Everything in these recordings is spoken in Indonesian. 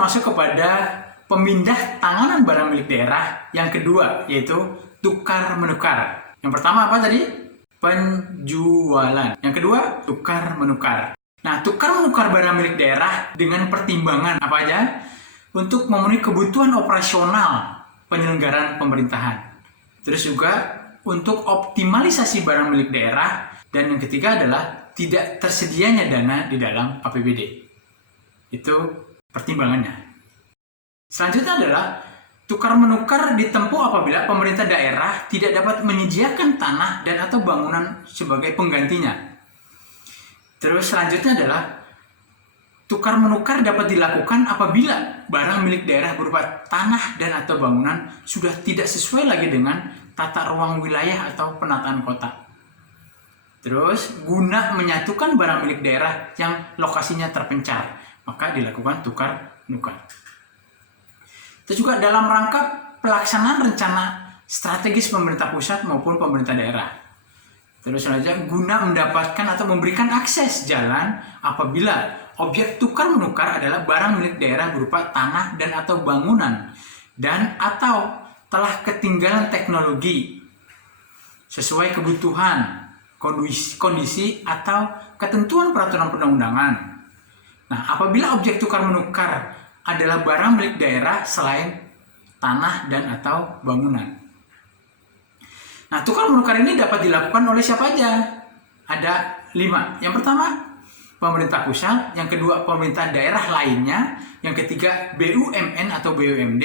masuk kepada pemindah tanganan barang milik daerah yang kedua, yaitu tukar menukar. Yang pertama apa tadi? Penjualan. Yang kedua, tukar menukar. Nah, tukar menukar barang milik daerah dengan pertimbangan apa aja? Untuk memenuhi kebutuhan operasional penyelenggaraan pemerintahan. Terus juga untuk optimalisasi barang milik daerah. Dan yang ketiga adalah tidak tersedianya dana di dalam APBD. Itu pertimbangannya. Selanjutnya adalah tukar menukar ditempuh apabila pemerintah daerah tidak dapat menyediakan tanah dan atau bangunan sebagai penggantinya. Terus selanjutnya adalah tukar menukar dapat dilakukan apabila barang milik daerah berupa tanah dan atau bangunan sudah tidak sesuai lagi dengan tata ruang wilayah atau penataan kota. Terus guna menyatukan barang milik daerah yang lokasinya terpencar, maka dilakukan tukar menukar. Terus juga dalam rangka pelaksanaan rencana strategis pemerintah pusat maupun pemerintah daerah. Terus selanjutnya guna mendapatkan atau memberikan akses jalan apabila objek tukar menukar adalah barang milik daerah berupa tanah dan atau bangunan dan atau telah ketinggalan teknologi sesuai kebutuhan, kondisi atau ketentuan peraturan perundang-undangan. Nah, apabila objek tukar menukar adalah barang milik daerah selain tanah dan atau bangunan. Nah, tukar menukar ini dapat dilakukan oleh siapa aja? Ada 5. Yang pertama, pemerintah pusat. Yang kedua, pemerintah daerah lainnya. Yang ketiga, BUMN atau BUMD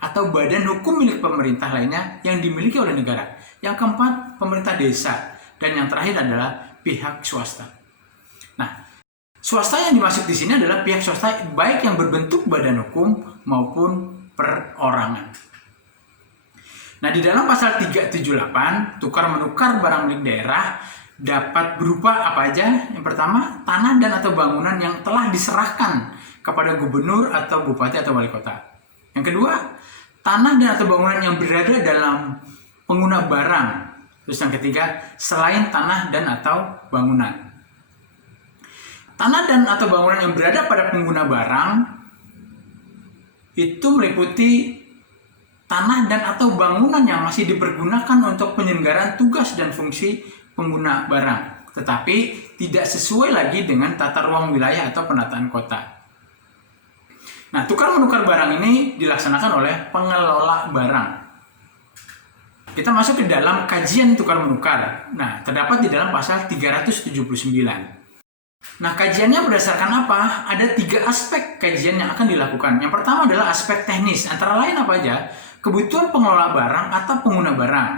atau badan hukum milik pemerintah lainnya yang dimiliki oleh negara. Yang keempat, pemerintah desa. Dan yang terakhir adalah pihak swasta. Nah, swasta yang dimaksud di sini adalah pihak swasta baik yang berbentuk badan hukum maupun perorangan. Nah, di dalam pasal 378, tukar menukar barang milik daerah dapat berupa apa aja? Yang pertama, tanah dan atau bangunan yang telah diserahkan kepada gubernur atau bupati atau wali kota. Yang kedua, tanah dan atau bangunan yang berada dalam pengguna barang. Terus yang ketiga, selain tanah dan atau bangunan. Tanah dan atau bangunan yang berada pada pengguna barang itu meliputi tanah dan atau bangunan yang masih dipergunakan untuk penyelenggaraan tugas dan fungsi pengguna barang, tetapi tidak sesuai lagi dengan tata ruang wilayah atau penataan kota. Nah, tukar menukar barang ini dilaksanakan oleh pengelola barang. Kita masuk ke dalam kajian tukar menukar. Nah, terdapat di dalam pasal 379. Nah, kajiannya berdasarkan apa? Ada 3 aspek kajian yang akan dilakukan. Yang pertama adalah aspek teknis, antara lain apa aja? Kebutuhan pengelola barang atau pengguna barang,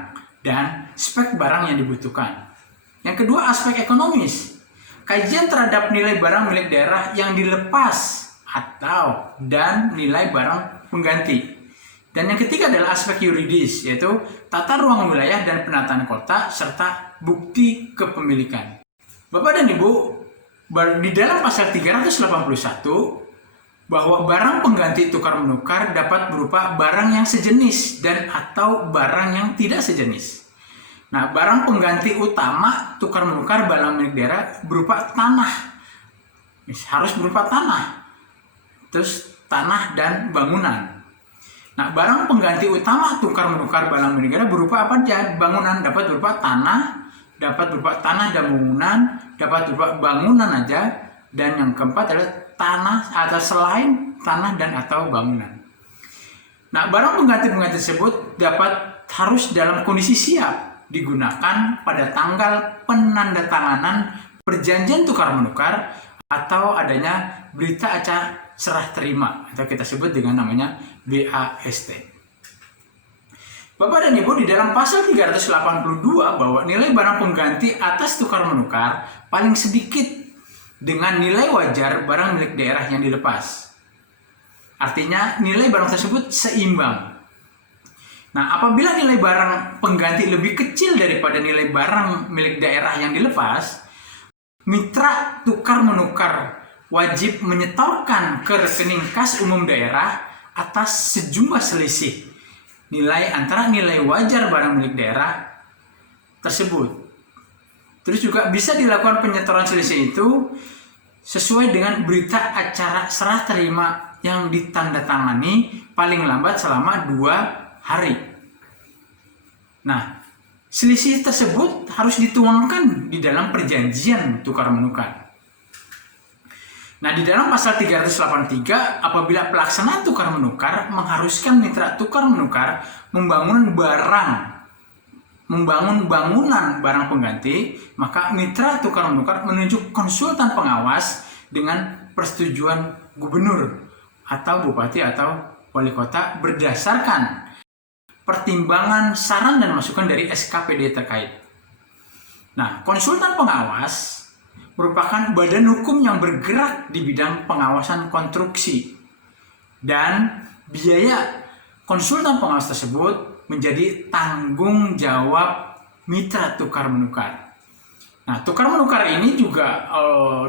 dan spek barang yang dibutuhkan. Yang kedua, aspek ekonomis. Kajian terhadap nilai barang milik daerah yang dilepas atau dan nilai barang pengganti. Dan yang ketiga adalah aspek yuridis, yaitu tata ruang wilayah dan penataan kota serta bukti kepemilikan. Bapak dan Ibu, di dalam pasal 381 bahwa barang pengganti tukar menukar dapat berupa barang yang sejenis dan atau barang yang tidak sejenis. Nah, barang pengganti utama tukar menukar barang milik daerah berupa tanah. Harus berupa tanah. Terus tanah dan bangunan. Nah, barang pengganti utama tukar menukar barang milik daerah berupa apa aja? Bangunan dapat berupa tanah, dapat berupa tanah dan bangunan, dapat berupa bangunan aja, dan yang keempat adalah tanah atau selain tanah dan atau bangunan. Nah, barang pengganti tersebut harus dalam kondisi siap digunakan pada tanggal penandatanganan perjanjian tukar menukar atau adanya berita acara serah terima atau kita sebut dengan namanya BAST. Bapak dan Ibu, di dalam pasal 382 bahwa nilai barang pengganti atas tukar menukar paling sedikit dengan nilai wajar barang milik daerah yang dilepas. Artinya nilai barang tersebut seimbang. Nah, apabila nilai barang pengganti lebih kecil daripada nilai barang milik daerah yang dilepas, mitra tukar menukar wajib menyetorkan ke rekening kas umum daerah atas sejumlah selisih nilai antara nilai wajar barang milik daerah tersebut. Terus juga bisa dilakukan penyetoran selisih itu sesuai dengan berita acara serah terima yang ditandatangani paling lambat selama 2 hari. Nah, selisih tersebut harus dituangkan di dalam perjanjian tukar-menukar. Nah, di dalam pasal 383, apabila pelaksanaan tukar-menukar mengharuskan mitra tukar-menukar membangun bangunan barang pengganti, maka mitra tukar-menukar menunjuk konsultan pengawas dengan persetujuan gubernur atau bupati atau wali kota berdasarkan pertimbangan saran dan masukan dari SKPD terkait. Nah, konsultan pengawas merupakan badan hukum yang bergerak di bidang pengawasan konstruksi, dan biaya konsultan pengawas tersebut menjadi tanggung jawab mitra tukar-menukar. Nah, tukar-menukar ini juga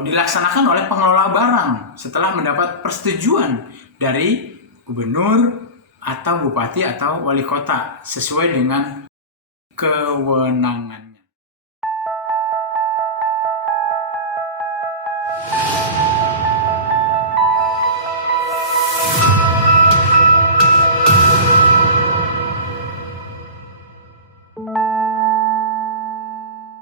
dilaksanakan oleh pengelola barang setelah mendapat persetujuan dari gubernur atau bupati atau wali kota sesuai dengan kewenangan.